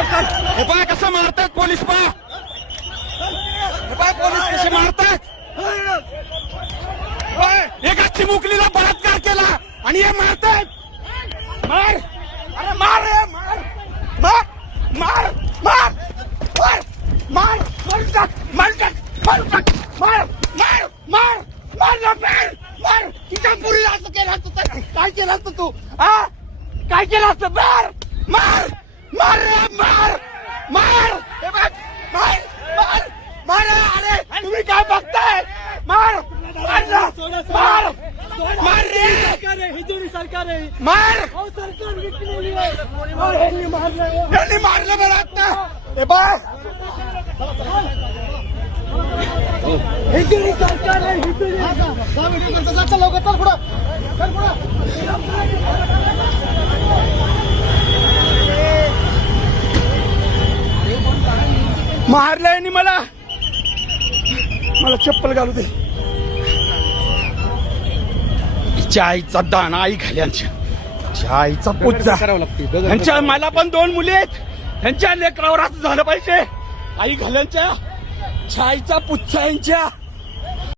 हे पाय कसं मारतात पोलीस पा, हे पाय पोलीस कसे मारतात. एका चिमुकलीला बलात्कार केला आणि हे मारतात. मार, अरे मार रे, मार मार मार मार मार मार मार टाक, मार टाक, मार टाक, मार मार मार मार मार मार. तिच्या पुरी असं केलं असतं तर काय केलं असतं तू? हा, काय केलं असतं? मार मार मार रे, मार मार, हे बघ, मार मार मार. अरे तुम्ही काय बघताय? मार मार मार मार रे. हिजुरी सरकार आहे. मार, सरकार विकलेली आहे. यांनी मारलं. यांनी मारलं मला आता. हे बघ, हिजुरी सरकार आहे. हिजुरी लवकर चल पुढं, चल पुढं. मारलं यांनी मला. मला चप्पल घालू दे. तिच्या आईचा दाना आई घाल्यांच्या, तिच्या आईचा पुच्चा. ह्यांच्या मला पण 2 मुली आहेत. ह्यांच्या लेकरावर असं झालं पाहिजे. आई घाल्यांच्या, आईचा पुच्चा यांच्या.